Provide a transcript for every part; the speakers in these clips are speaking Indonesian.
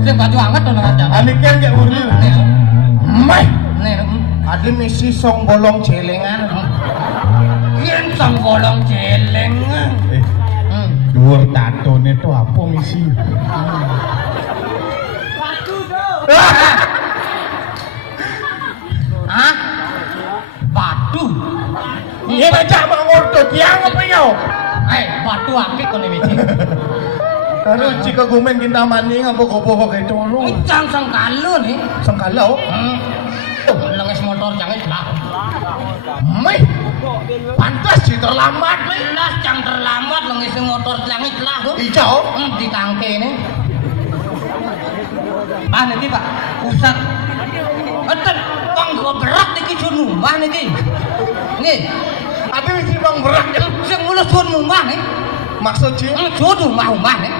Sing baju anget to nang jane. Anike gak urut. Meh. Nek Ada misi song bolong celengan. yen sang golong celeng. Dhuwur tatone to apa misi? Hah? Batu. Iya baca mangurut yang apa yo? Batu akik kene miji. Karo jika gumen kita mani ngapa gopo kok itu lu. Cang sangkalo nih. Sengkalau. Lenges motor jangan lah. Meh. Pantas sih terlambat meh. Jelas cang terlambat lenges motor langit lah. Hijau. Di tangke ini. Nanti Pak, pusat. Enten bang gua berat niki jun mumbah niki. Nih, Tapi misi bang berat ya. sing mulus jun mumbah nih. Maksud sih? Jun mumbah nih.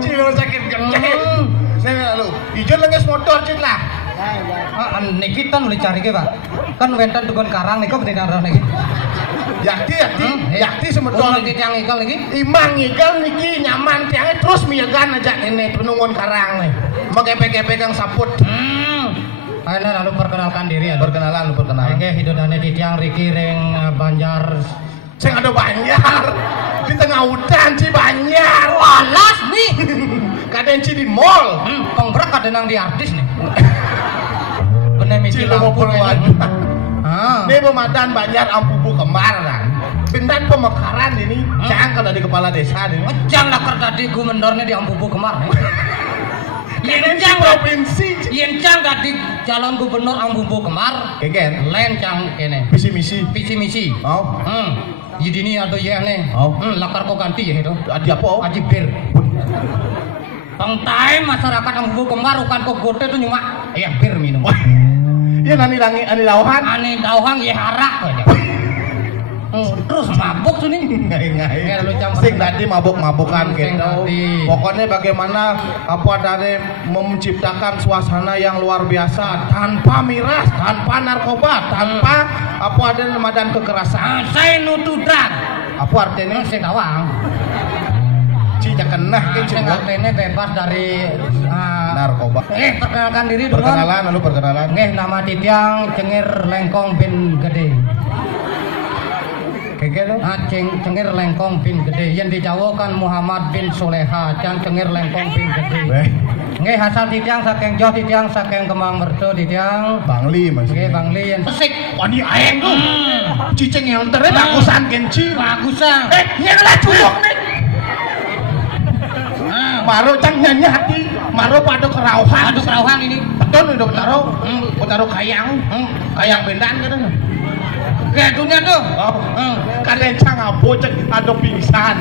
Cino sakit gede. Saya lalu. Hijau lenges motor cit lah. Niki tan boleh cari ke Pak. Kan wenten tukun karang niki penting arah niki. Yakti semeton. Niki yang ikal niki. Imang ikan niki nyaman tiangnya terus miyagan aja ini penungun karang nih. Mau kepe-kepe kang saput. Ayo lalu perkenalkan diri ya. Perkenalan. Oke, hidupnya di tiang Riki Reng Banjar. Saya ada Banjar. Di tengah hutan sih Banjar. Walas nih. Kadang di mall. Penggerak ada nang di artis nih. Bener misi Cilo mau lampu perluan. Ah. Ini pemandan Banjar Ampubu Kembar kan. Bentan pemekaran ini. Jangan di kepala desa ini. Jangan lah tadi gubernurnya di Ampubu Kemar. Ini provinsi. Yen cang tadi calon gubernur Ampubu Kemar. Keken. Len cang kene. Visi misi. Visi misi. Oh. Yidini atau ya nih. Oh. Lakar kok ganti ya itu. Adi apa? Aji bir. Pengtai masyarakat Ampubu Kemar ukan kok gote itu nyuma. Ya bir minum. Iya nani langi ani lauhan. Ane dauhang ya harak aja. Terus mabuk tuh nih. Ngai. Lu jam Sing tadi mabuk-mabukan Sing gitu. tadi. Pokoknya bagaimana apa dari menciptakan suasana yang luar biasa tanpa miras, tanpa narkoba, tanpa apa ada nemadan kekerasan. Saya nutudan. Apa artinya? Sing dawang. Cicak kenah kan Sing artinya bebas dari narkoba. perkenalkan diri dulu. Perkenalan. Nggih, nama Titiang Cengir Lengkong bin Gede. Keke Cengir Lengkong bin Gede. Yang dijawakan Muhammad bin Soleha. Cengir Lengkong bin Gede. Nggih, asal Titiang saking Jawa, Titiang saking Kemang Merdo, Titiang. Bangli mas. Nggih, Bangli yang pesik. Wani aeng tuh. Cicing yang terus bagusan kenci. Bagusan. Nyelah culuk nih. Maro cang nyanyi hati. Maro pada kerauhan. Aduh kerauhan ini. Betul udah betaro kayang. Kayang bendan kan. Kayak dunia tuh. Kalian cang abo cek ada pingsan.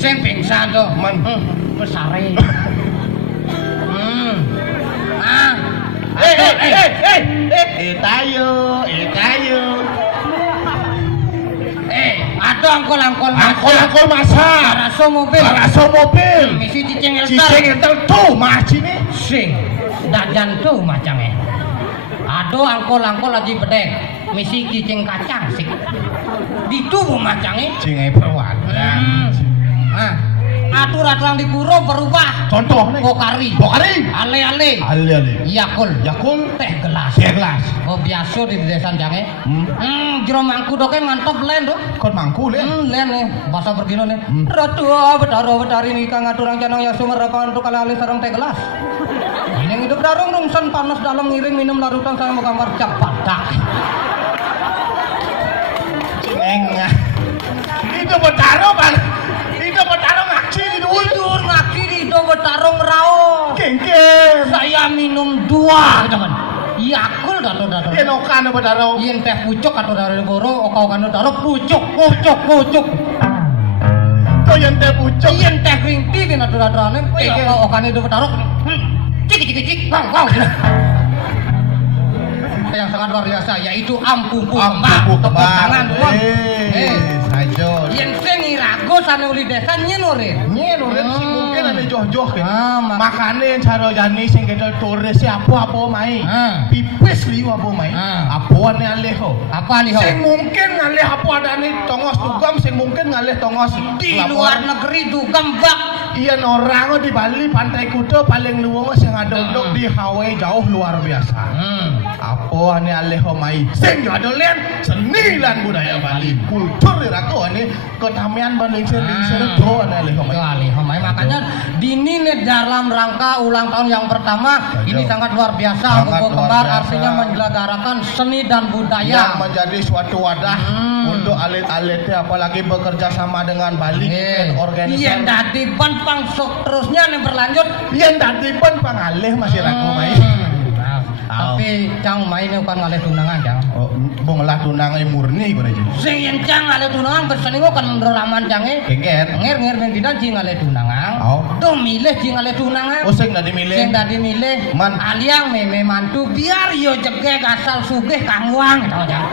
Sing pingsan tuh. Besare. Tayo. Ada angkol Masa. Raso mobil. mobil. Misi cicing Cicing entel tuh mas ini. Sing. Dadan tuh macamnya. Ada angkol lagi bedeng. Misi cicing kacang sih. Di tubuh macamnya. Cingai peruan. Aturan di puro berubah. Contoh nih. Bokari. Ale. Ale. Yakul. Teh gelas. Oh biasa di desa jange. Jero mangku doke ngantop len tuh. Kon mangkul ya. Len nih, bahasa bergino nih. Ratu betari nih kang aturang canang ya sumer rakon untuk kali sareng teh gelas. Ini hidup darung rungsan panas dalam ngiring minum larutan saya mau gambar cap padak. Enggak. Itu betaro kan. Itu betaro ngaji di Ulur ngaki di do betarung rao. Kengke. Saya minum 2 teman. Yakul dato. Yen okan betaro. Yen teh pucuk atau dari goro oka-okan daro pucuk. To yen teh pucuk. Yen teh ringti di dado-dadane oka-okane do betarung. Cik. Wow. Yang sangat luar biasa yaitu Ampubu Kembar. Tepuk tangan tuan. Sajo. Yen sing irago sane uli desa nyenurin. Sing mungkin ane joh-joh gitu. Makane Makane cara jani sing kedel turis apa mai. Pipis liu apa mai. Apa ane aleho. apa nih ho? Sing mungkin ngalih apa adane tongos dugam, sing mungkin ngalih tongos Di lapor. luar negeri dugam bak. Iya orang di Bali Pantai Kuta paling luwes sing ada di Hawaii jauh luar biasa. Apa ane aleho mai. Sing ada lian seni lan budaya Bali. Kultur rako ane ketamian banding-banding do ane aleho mai. Kali homai makanya dini nih dalam rangka ulang tahun yang pertama ini sangat luar biasa. Sangat Buku luar Kembar biasa. artinya menyelenggarakan seni dan Yang budaya. menjadi suatu wadah untuk alit-alitnya apalagi bekerja sama dengan Bali organisasi. Iya dadi ban pangsuk terusnya nih berlanjut. Yen dadi pun pangalih masih ragu mai. Tapi cang main kan ngalih tunangan cang. Oh, bong lah tunangan murni ko aja. Sing yen cang ngalih tunangan berseningo kan ndroraman cange. Kengker. Ngir ben dina ji ngalih tunangan. Oh. Tuh milih ji ngalih tunangan. Oh sing dadi milih. Sing dadi milih Man. aliang meme mantu biar yo jegek asal sugih kang wang tau cang.